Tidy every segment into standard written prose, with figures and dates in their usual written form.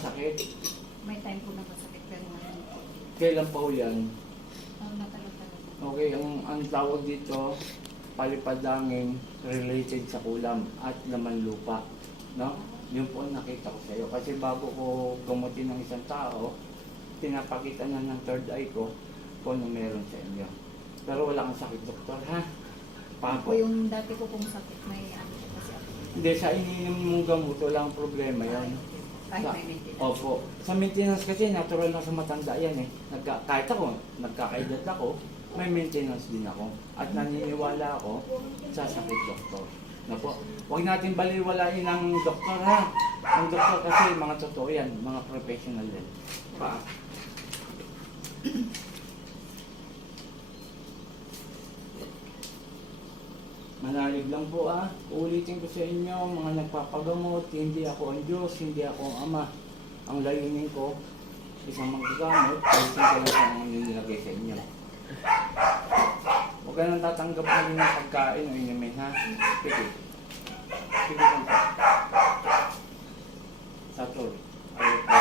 masakit. May time po na masakit pero ngayon po. Kailan pa ho yan? Matagal talaga. Okay, ang tawag dito, palipadangin related sa kulam at laman lupa. No? Yun po ang nakita ko sa iyo. Kasi bago ko gumutin ng isang tao, pinapakita na ng third eye ko kung ano meron sa inyo. Pero wala kang sakit, doktor, ha? Ako yung dati ko pong sakit, may ano po kasi ako. Hindi, sa iniinom mong gamot, wala kang problema yan. Kahit may maintenance. Opo. Sa maintenance kasi, natural na sa matanda yan eh. Kahit ako, nagkakaedad ako, may maintenance din ako. At naniniwala ako sa sakit, doktor. Na po, huwag natin baliwalain ang doktor, ha? Ang doktor kasi, mga totoo yan, mga professional din. Pa. Manalig lang po Uulitin ko sa inyo, mga nagpapagamot, hindi ako ang Diyos, hindi ako ang Ama. Ang layunin ko, isang manggagamot, ayusin ko lang ang nilagay sa inyo. Huwag ka nang tatanggap na rin ng pagkain o inumin, ha? Sige. Sige lang po. Satur. Ayun po.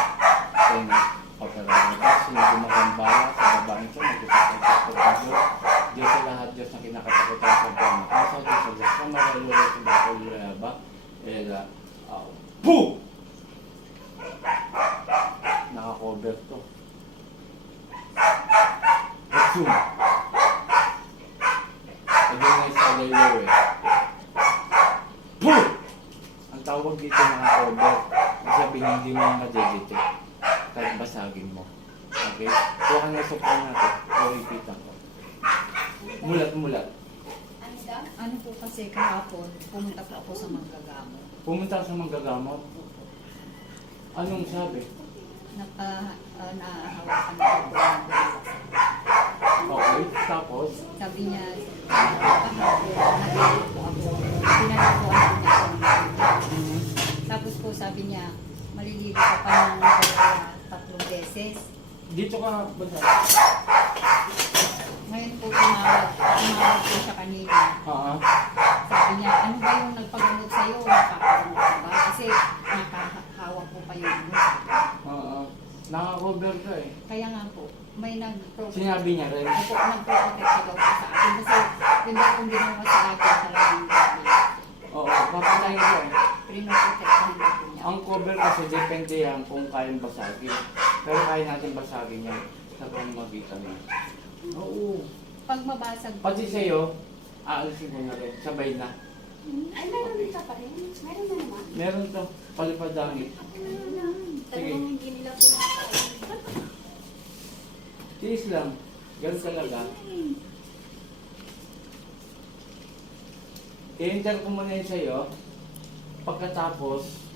Tennis. Opera. Sino gumagambala sa baba nito, nagkakasakit sa Diyos. Diyos sa lahat, Diyos na kinakatakutan sa Diyos. Asa Diyos sa Diyos. Kamaralo sa Bakol Laba. Ela. Boom! Naka-cover to. Zoom. Again, sa layo eh. Boom! Ang tawag dito naka-cover. Sabihin hindi mo madedete. Kahit basagin mo. Okay? Kuha ka na ito pa natin. Repeat ko. Mulat. Ano po kasi kahapon, pumunta po ako sa manggagamot. Pumunta sa manggagamot. Anong sabi? Naahawakan na po ng dalawang. Okay, tapos? Sabi niya, kahapon, nag-iit po ako. Pinalakuan po niya ako. Tapos po sabi niya, maliligo ka pa ng 3 beses. Dito ka ba sa... Ngayon po tumawag po siya kanina. Sabi niya, ano ba yung nagpagamot sa'yo? Nakapagamot ka ba? Kasi nakahawak po pa yung ano. Naka-cover ka eh. Kaya nga po, may nag-protect. Sinabi niya rin? Opo, nag-protect ka daw po sa akin. Kasi yung daw kung ginawa sa akin talagang gabi. Oo, papatayin ka eh. Pinoprotektahan na po niya. Ang cover kasi depende yan kung kayang basagin. Pero kaya natin basagin yan sa pamamagitan niya. Oo. Pag mabasag po, Pati sa'yo, aalisin ko na rin. Sabay na. Ay, meron din ka pa rin. Meron na naman. Meron to. Palipadangit. Talagang hindi nila pinakain. Tiis lang. Ganun talaga. I-enter ko muna yun sa'yo. Pagkatapos,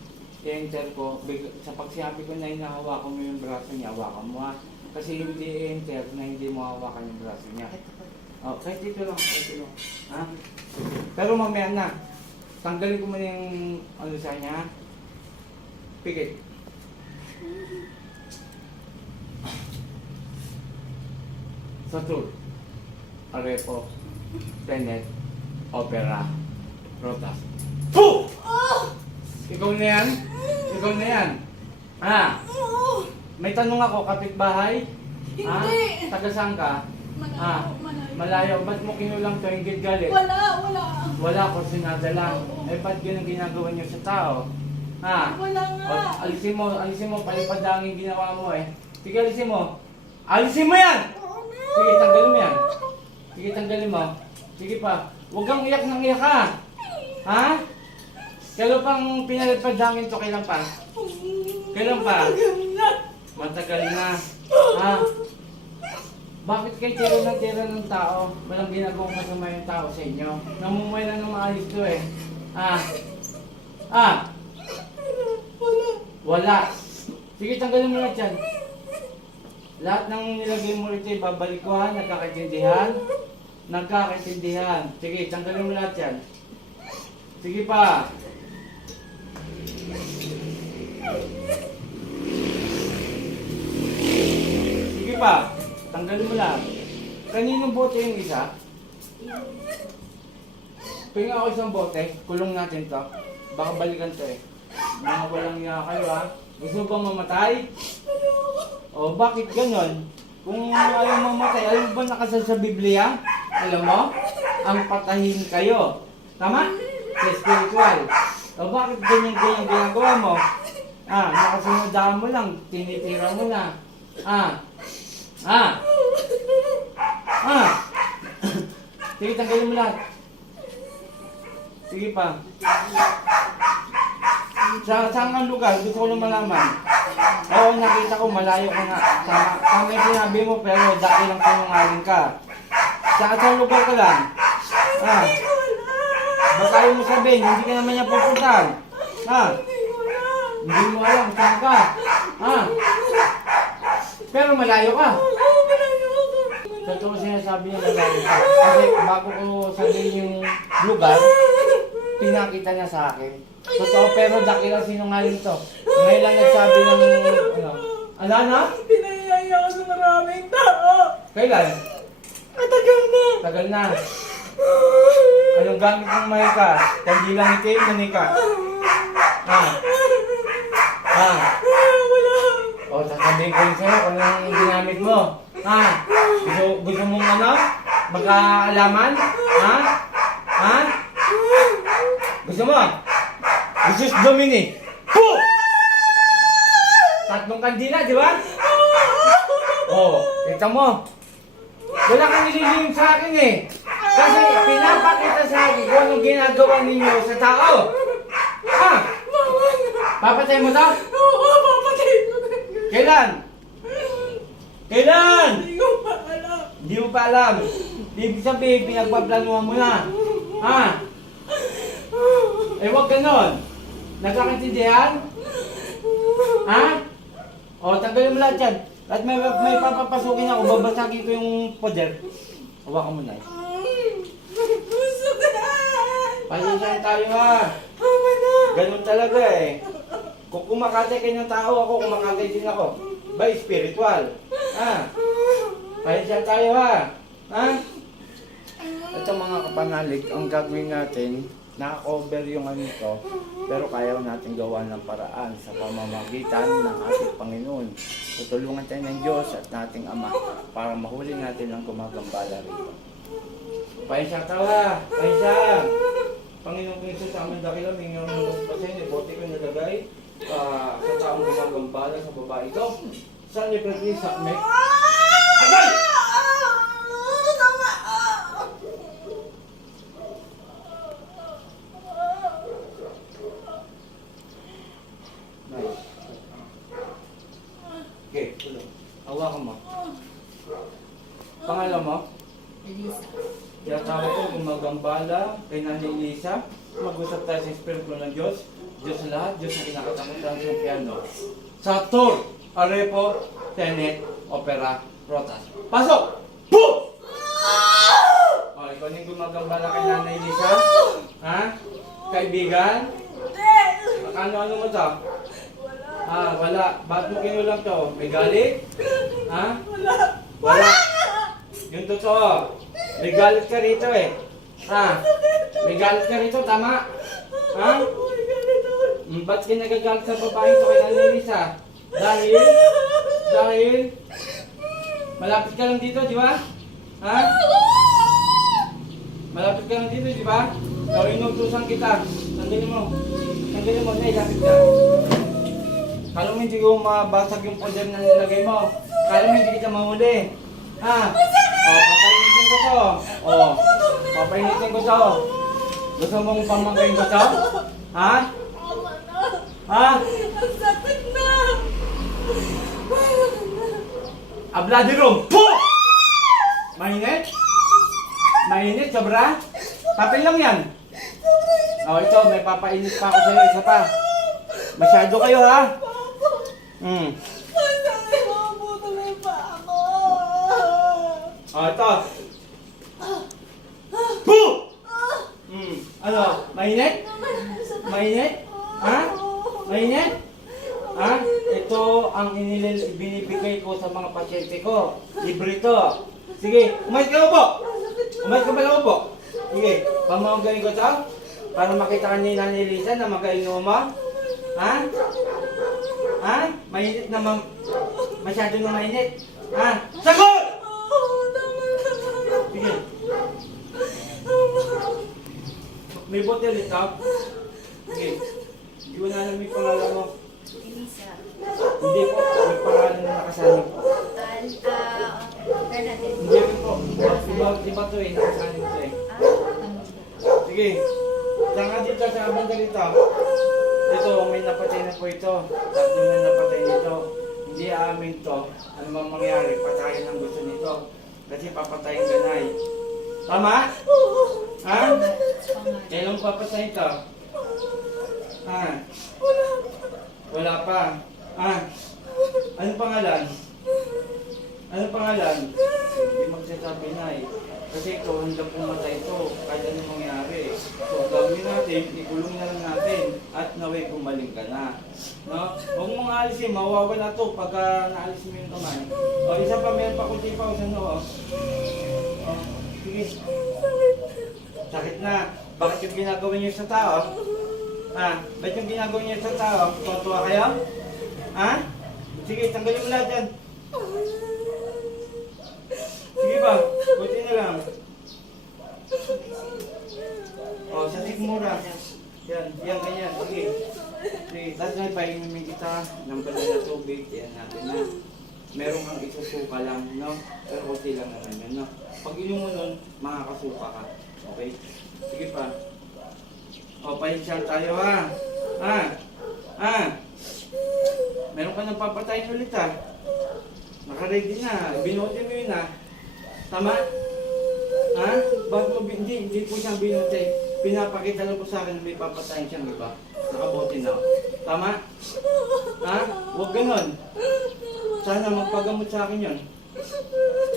i-enter ko. Sa pagsabi ko na hinahawakan mo yung braso niya, hawakan mo ha. Kasi hindi i-enter na hindi mo hawakan yung braso niya. Oh, kahit dito lang. Ha? Pero mamaya na. Tanggalin ko muna yung ano sa niya. Pikit. Satur. Arepo. Tenet. Opera. Rotas. Puh! Ikaw na yan? Ikaw na yan? Ha? May tanong ako, kapitbahay? Hindi. Taga saan ka? Malayo. Malayo. Ba't mo kinulang to? Ingit galit? Wala. Wala ko sinada lang. Eh, ba't ganun ginagawa niyo sa tao? Ha? Wala nga. O, alisin mo, palipadangin ginawa mo eh. Sige, alisin mo. Alisin mo yan! Sige, tanggalin mo yan. Sige, tanggalin mo. Sige pa. Huwag kang iyak ng iyak ha. Ha? Kailan pang pinalipadangin to? Kailan pa? Kailan pa? Matagal na. Ha? Bakit kayo tira ng tao? Walang ginagawang masama yung tao sa inyo. Namumuhay lang ng maayos to eh. Wala. Sige, tanggalin mo na dyan. Lahat ng nilagay mo rito, babalik ko ha. Nagkakaintindihan. Sige, tanggalin mo lahat yan. Sige pa. Sige pa. Tanggalin mo lahat. Kaninong bote yung isa? Pinga ako isang bote. Kulong natin to. Baka balikan to eh. Mga walang niya kayo ha. Gusto mo bang mamatay? O, bakit ganon? Kung ayaw mamatay, alam mo ba nakasal sa Biblia? Alam mo? Ang patahin kayo. Tama? Sa spiritual. O, bakit ganyan ginagawa mo? Nakasunodaan mo lang, tinitira mo na. Sige, tanggalin mo lahat. Sige pa. Saan ang lugar? Gusto ko lang malaman. Oo, nakita ko, malayo ka nga. Tama yung sinabi mo, pero dati lang sinungaling ka. Saan lugar ka lang? Baka ayaw mo sabihin, hindi ka naman niya pupuntahan. Hindi mo alam, saan ka? Pero malayo ka. Totoo sinasabi niya malayo ka. Kasi bago ko sabihin yung lugar, pinakita niya sa akin. Totoo, pero daki lang sinungaling to. Ngayon lang nagsabi ng ano? Pinayaya ako sa maraming tao. Kailan? Matagal na. Tagal na. Anong gamit ng mahika? Kandilang itim, manika. Wala. O, sasabihin ko rin sa'yo kung anong ginamit mo. Gusto mong ano? Magkaalaman? Gusto mo? Jesus Domini. Puh! Tatlong kandila, di ba? Kita mo. Wala kang nililihim sa akin eh. Kasi pinapakita sa akin kung anong ginagawa ninyo sa tao. Papatay mo to? Oo, papatay ko na. Kailan? Kailan? Hindi ko pa alam. Hindi mo pa alam. Ibig sabihin, pinagpaplanuhan mo na. Huwag ganon. Nagkakaintindihan? Tanggalin mo lahat yan. At may papapasukin ako, babasagin ko yung poder. Hawakan mo na. Gusto ko na. Pasensyahan tayo ha. Tama na. Ganun talaga eh. Kung kumakatay kayo ng tao ako, kumakatay din ako. By spiritual. Pasensyahan tayo ha. Ito mga kapanalig, ang gagawin natin, naka-cover yung ano ito, pero kaya natin gawa ng paraan sa pamamagitan ng ating Panginoon. Tutulungan tayo ng Diyos at nating Ama para mahuli natin ang gumagambala rito. Paensya tayo ha! Paensya! Panginoon Kristo sa aming dakilang, mingaw ng paspasin, ibote ko nilagay sa taong gumagambala sa babae ito. Saan niyo pwede sa amin? Agay! Okay, tulong. Hawakan mo. Pangalan mo? Elisa. Tinatawag ko gumagambala kay Nanay Elisa. Mag-usap tayo sa Espiritu ng Diyos. Diyos sa lahat, Diyos na kinakatakutan sa piano. Sator, Arepo, Tenet, Opera, Rotas. Pasok! Boom! Ikaw na yung gumagambala kay Nanay Elisa? Kaibigan? Ano mo to? Wala. Ba't mo kinulang to? May galit? Wala. Yung totoo. May galit ka rito eh. May galit ka rito, tama? Ba't ka nagagalit sa babae ito kay Nanay Elisa? Dahil malapit ka lang dito, di ba? Malapit ka lang dito, di ba? So, inutusan kita. Sandali mo, Nay, lapit ka. Kala mo hindi ko mabasag yung poder na nilagay mo. Kala mo hindi kita mahuli. Papainitin ko to. Papainitin ko to. Gusto mong pamangkain ko to? Ang sakit na. Bloody room! Puh! Mainit? Mainit, sobra? Papel lang yan. Ito, may papainit pa ako sa'yo. Isa pa. Masyado kayo ha? Masakit mo, butuloy pa ako. Ito. Puh! Ano? Mainit? Mainit? Mainit? Ito ang binibigay ko sa mga pasyente ko. Libre to. Sige, umayos ka upo. Umayos ka pala upo. Sige, pamamagayin ko to. Para makita ka ni Nanay Elisa na magkainom mo. Ha? Mainit na masyado na mainit. Ha? Sagot! Sige. May botel ito? Sige. Hindi ko na alam yung pangalan mo. Elisa. Hindi po, may pangalan na nakasanib. Bernadette. Hindi rin po. Iba to eh, nakasanib to eh. Sige. Saka dito sa banda dito. Ito, may napatay na po ito. Tatlo na napatay nito. Hindi amin to. Ano mang mangyari, patayin ang gusto nito. Kasi papatayin ka na eh. Tama? Ha? Kailan papatayin ito? Ha? Wala pa. Ha? Anong pangalan? Anong pangalan? Hindi magsasabi na eh. Kasi ito, hanggang pumatay ito, kahit anong mangyari. So, gawin natin, ikulong na lang natin, at naway gumaling ka na. No? Huwag mong aalisin, mawawala to pagka naalis mo yung kamay. O, isa pa, meron pa kunti pa, usan o. Sige. Sakit na. Bakit yung ginagawa niyo sa tao? Ha? Bakit yung ginagawa niyo sa tao? Tuwa kayo? Ha? Sige, tanggalin mo lahat yan. Sige ba? Buti na lang. O, sa sigmura. Yan, yan, ganyan. Sige. Sige, tapos na ipahinumin kita ng banal na tubig. Yan natin na. Meron kang isusuka lang, no? Pero kunti lang naman yun, no? Pag inom mo nun, makakasuka ka. Okay? Sige pa. O, pahinsyal tayo, ha? Ha? Ha? Meron ka nang papatayin ulit, ha? Nakaready na. Binote mo yun, ha? Tama? Ha? Bakit mo, hindi po siyang binote. Pinapakita lang po sa akin na may papatayin siyang iba. Nakabote na. Tama? Ha? Huwag ganon. Sana magpagamot sa akin yun.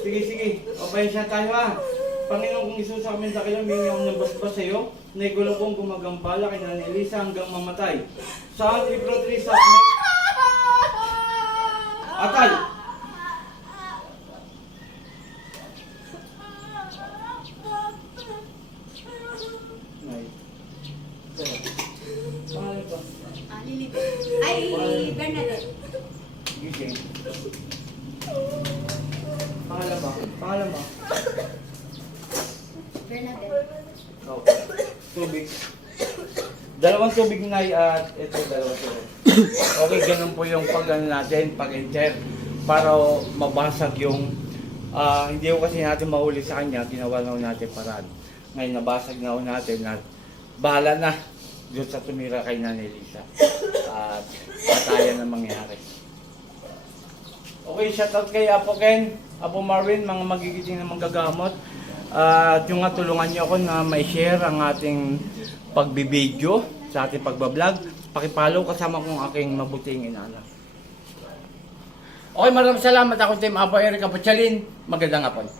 Sige, sige. O, pahinsya tayo, ha? Panginoon, kung Isus sa amin dakilang, may ako ng basbas sa'yo, na igulong kong gumagambala kay Nanay Elisa hanggang mamatay. Saan iprotrisa at may... Atay! Nay. Pangalan ko. Lilith. Ay, Bernadette. Gising. Pangalan mo? Pangalan mo? Bernadette. Okay. Tubig. Dalawang tubig na at ito dalawang tubig. Okay, ganun po yung pag-ano natin, pag-enter para mabasag yung hindi ko kasi natin mahuli sa kanya, ginawa na natin paraan. Ngayon nabasag na natin at bahala na doon sa tumira kay Nanay Elisa. At patayan na mangyari. Okay, shoutout kay Apo Ken, Apo Marvin, mga magigiting na manggagamot. At yung nga tulungan niyo ako na may share ang ating pagbibideo sa ating pagbablog. Pakipollow kasama kong aking mabuting inana. Okay, maraming salamat. Ako Team Apo Eric Apochalin. Magandang hapon.